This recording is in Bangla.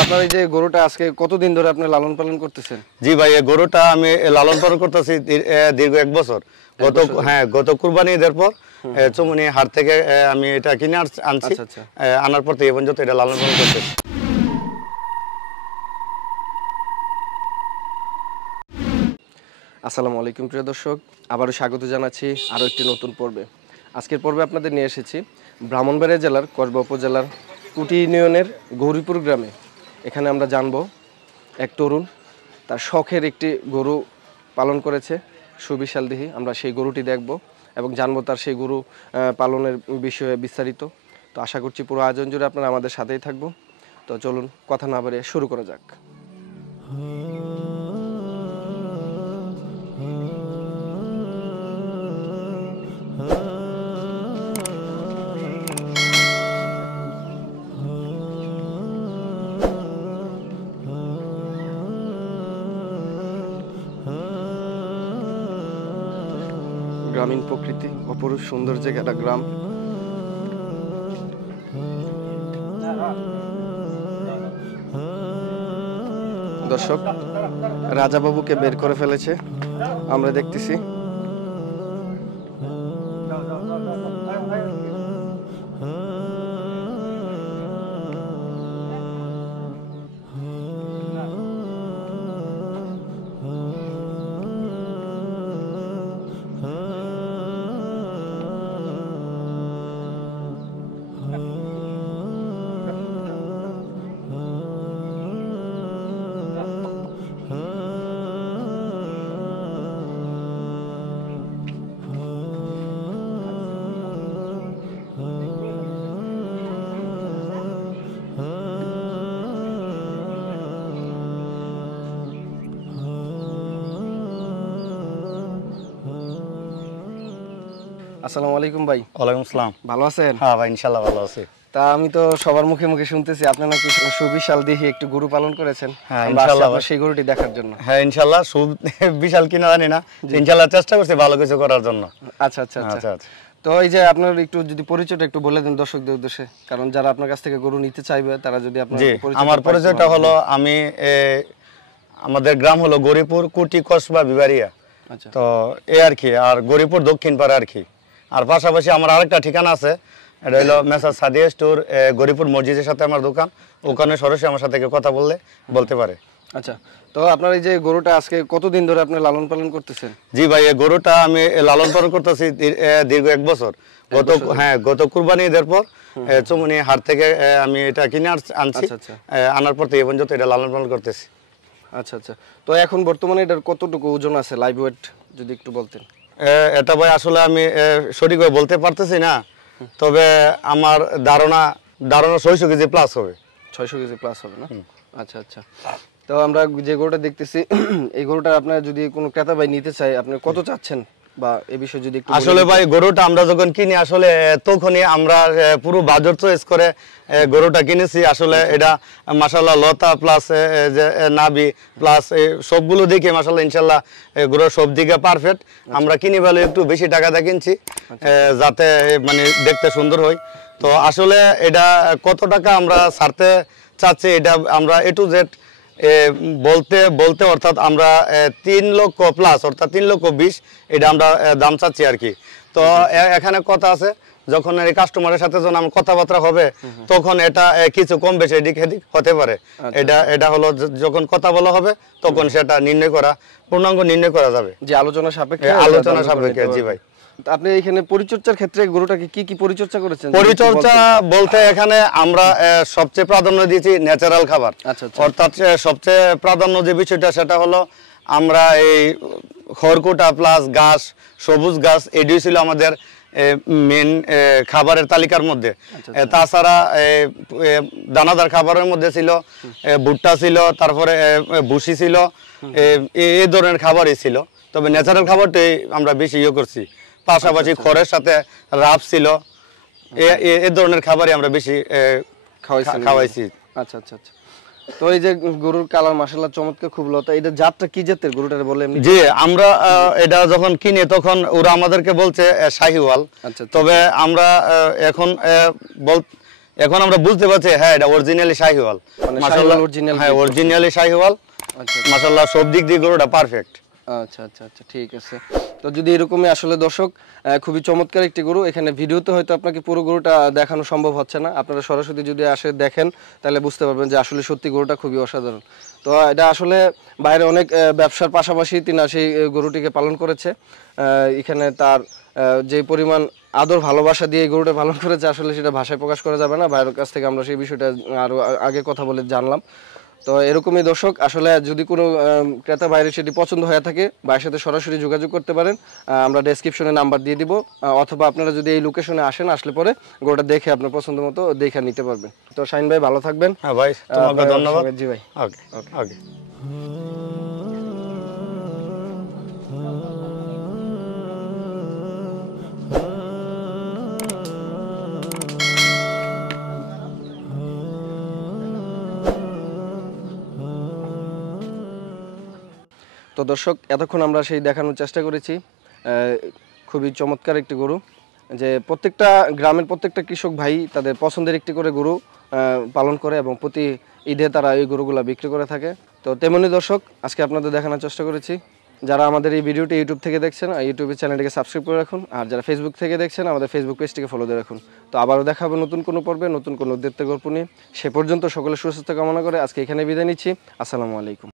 আপনার এই যে গরুটা আজকে কতদিন ধরে আপনি লালন পালন করতেছেন? জি ভাই, এই গরুটা আমি লালন পালন করতেছি দীর্ঘ 1 বছর। গত কুরবানি ঈদের পর চুমুনি হাট থেকে আমি এটা কিনে আনছি। আনার পর থেকে এই পর্যন্ত এটা লালন পালন করতেছি। আসসালামু আলাইকুম প্রিয় দর্শক, আবারও স্বাগত জানাচ্ছি আরও একটি নতুন পর্বে। আজকের পর্বে আপনাদের নিয়ে এসেছি ব্রাহ্মণবাড়িয়া জেলার কসবা উপজেলার কুটি ইউনিয়নের গৌরীপুর গ্রামে। এখানে আমরা জানবো এক তরুণ তার শখের একটি গরু পালন করেছে, সুবিশালদেহী। আমরা সেই গরুটি দেখব এবং জানবো তার সেই গরু পালনের বিষয়ে বিস্তারিত। তো আশা করছি পুরো আয়োজন জুড়ে আপনারা আমাদের সাথেই থাকবো। তো চলুন কথা না বাড়িয়ে শুরু করা যাক। গ্রামীণ প্রকৃতি, অপরূপ সুন্দর জায়গাটা গ্রাম। দর্শক, রাজাবাবুকে বের করে ফেলেছে, আমরা দেখতেছি। আসসালামু আলাইকুম ভাই। ওয়ালাইকুম আসসালাম। ভালো আছেন? হ্যাঁ ভাই, ইনশাআল্লাহ ভালো আছি। তা আমি তো সবার মুখে মুখে শুনতেছি আপনি নাকি সুবিশাল দেহি একটু গরু পালন করেছেন। হ্যাঁ ইনশাআল্লাহ, সেই গরুটি দেখার জন্য। হ্যাঁ ইনশাআল্লাহ, বিশাল কিনা জানি না, ইনশাআল্লাহ চেষ্টা করছি ভালো কিছু করার জন্য। আচ্ছা আচ্ছা আচ্ছা। তো এই যে আপনার একটু যদি পরিচয়টা একটু বলে দেন দর্শকদের উদ্দেশ্যে, কারণ যারা আপনার কাছ থেকে গরু নিতে চাইবে তারা যদি আপনার আমার পরিচয়টা হলো, আমি আমাদের গ্রাম হলো গৌরীপুর, কুটি, কসবা, বিবাড়িয়া। আচ্ছা। তো এই আর কি, আর গৌরীপুর দক্ষিণ পাড়া আর কি। আর পাশাপাশি আমার আরেকটা ঠিকানা আছে, এটা হলো মেসার সাদিয়া স্টোর, গৌরীপুর মসজিদের সাথে আমার দোকান। ওখানে সরাসরি আমার সাথে কথা বলতে পারে। আচ্ছা। তো আপনার এই যে গরুটা আজকে কতদিন ধরে আপনি লালন পালন করতেছেন? জি ভাই, এই গরুটা আমি লালন পালন করতেছি দীর্ঘ 1 বছর। গত কুরবানি ঈদের পর চুমুনি হাট থেকে আমি এটা কিনে আনছি। আনার পর থেকে এই পর্যন্ত এটা লালন পালন করতেছি। আচ্ছা আচ্ছা। তো এখন বর্তমানে এটার কতটুকু ওজন আছে, লাইভ ওয়েট যদি একটু বলতেন। এটা ভাই আসলে আমি সঠিকভাবে বলতে পারতেছি না, তবে আমার ধারণা 600 কেজি প্লাস হবে। 600 কেজি প্লাস হবে না? আচ্ছা আচ্ছা। তো আমরা যে গরুটা দেখতেছি, এই গরুটা আপনার যদি কোনো ক্রেতা ভাই নিতে চায়, আপনি কত চাচ্ছেন বা এই বিষয়ে যদি একটু আসলে ভাই, গরুটা আমরা যখন কিনি আসলে তখনই আমরা পুরো বাজার চয়েস করে গরুটা কিনেছি। আসলে এটা মাশাআল্লাহ লতা প্লাস যে নাভি প্লাস সবগুলো দেখে মাশাআল্লাহ ইনশাআল্লাহ গরুর সব দিকে পারফেক্ট। আমরা কিনি বলে একটু বেশি টাকা দিয়ে কিনছি, যাতে মানে দেখতে সুন্দর হয়। তো আসলে এটা কত টাকা আমরা ছাড়তে চাচ্ছি, এটা আমরা A to Z বলতে অর্থাৎ আমরা 3 লক্ষ প্লাস, অর্থাৎ 3,20,000 এটা আমরা দাম চাচ্ছি আর কি। তো এখানে কথা আছে, যখন এই কাস্টমারের সাথে যখন আমার কথাবার্তা হবে তখন এটা কিছু কম বেশি এদিক সেদিক হতে পারে। এটা হলো যখন কথা বলা হবে তখন সেটা পূর্ণাঙ্গ নির্ণয় করা যাবে। যে আলোচনা সাপেক্ষে। জি ভাই। আপনি এখানে পরিচর্যার ক্ষেত্রে গরুটাকে কি পরিচর্যা করেছেন? পরিচর্যা বলতে এখানে আমরা সবচেয়ে প্রাধান্য দিয়েছি ন্যাচারাল খাবার। অর্থাৎ সবচেয়ে প্রাধান্য যে বিষয়টা সেটা হলো আমরা এই খড়কুটা প্লাস ঘাস, সবুজ ঘাস, এটি ছিল আমাদের মেন খাবারের তালিকার মধ্যে। তাছাড়া দানাদার খাবারের মধ্যে ছিল ভুট্টা ছিল, তারপরে ভুসি ছিল, এই ধরনের খাবারই ছিল। তবে ন্যাচারাল খাবারটাই আমরা বেশি করছি। পাশাপাশি খড়ের সাথে রাব ছিল, এই ধরনের খাবারই আমরা বেশি খাওয়াইছি। আচ্ছা আচ্ছা আচ্ছা। তো এই যে গরুর কালার মাশাআল্লাহ চমৎকার, খুব লতা। এটা জাতটা কি জাতের গরুটার বলে এমনি? জি, আমরা এটা যখন কিনে তখন ওরা আমাদেরকে বলছে শাহিওয়াল। তবে আমরা এখন এখন আমরা বুঝতে পারছি হ্যাঁ এটা অরিজিনালি শাহিওয়াল, মানে মাশাআল্লাহ অরিজিনাল। হ্যাঁ অরিজিনালি শাহিওয়াল, আচ্ছা মাশাআল্লাহ সব দিক দিয়ে গরুটা পারফেক্ট। আচ্ছা আচ্ছা আচ্ছা ঠিক আছে। তো যদি এরকমই আসলে দর্শক খুবই চমৎকার একটি গরু, এখানে ভিডিওতে হয়তো আপনাকে পুরো গরুটা দেখানো সম্ভব হচ্ছে না, আপনারা সরাসরি যদি আসে দেখেন তাহলে বুঝতে পারবেন যে আসলে সত্যি গরুটা খুবই অসাধারণ। তো এটা আসলে বাইরে অনেক ব্যবসার পাশাপাশি তিনি সেই গরুটিকে পালন করেছে। এখানে তার যে পরিমাণ আদর ভালোবাসা দিয়ে এই গরুটা পালন করেছে আসলে সেটা ভাষায় প্রকাশ করা যাবে না। ভাইয়ের কাছ থেকে আমরা সেই বিষয়টা আরও আগে কথা বলে জানলাম। তো এরকমই দর্শক, আসলে যদি কোনো ক্রেতা বাইরে সেটি পছন্দ হয়ে থাকে ভাইয়ের সাথে সরাসরি যোগাযোগ করতে পারেন, আমরা ডেসক্রিপশনে নাম্বার দিয়ে দিব, অথবা আপনারা যদি এই লোকেশনে আসেন আসলে পরে গরুটা দেখে আপনার পছন্দ মতো দেখে নিতে পারবেন। তো শাহিন ভাই ভালো থাকবেন। হ্যাঁ ভাই তোমাকে ধন্যবাদ। জি ভাই। ওকে ওকে। তো দর্শক এতক্ষণ আমরা সেই দেখানোর চেষ্টা করেছি খুবই চমৎকার একটি গরু, যে প্রত্যেকটা গ্রামের প্রত্যেকটা কৃষক ভাই তাদের পছন্দের একটি করে গরু পালন করে এবং প্রতি ঈদে তারা এই গরুগুলো বিক্রি করে থাকে। তো তেমনি দর্শক আজকে আপনাদের দেখানোর চেষ্টা করেছি। যারা আমাদের এই ভিডিওটি ইউটিউব থেকে দেখছেন ইউটিউবের চ্যানেলটিকে সাবস্ক্রাইব করে রাখুন, আর যারা ফেসবুক থেকে দেখছেন আমাদের ফেসবুক পেজটিকে ফলো দিয়ে রাখুন। তো আবারও দেখা হবে নতুন কোনো পর্বে নতুন কোনো উদ্যোক্তা গল্প নিয়ে। সে পর্যন্ত সকলের সুস্বাস্থ্য কামনা করে আজকে এখানে বিদায় নিচ্ছি। আসসালামু আলাইকুম।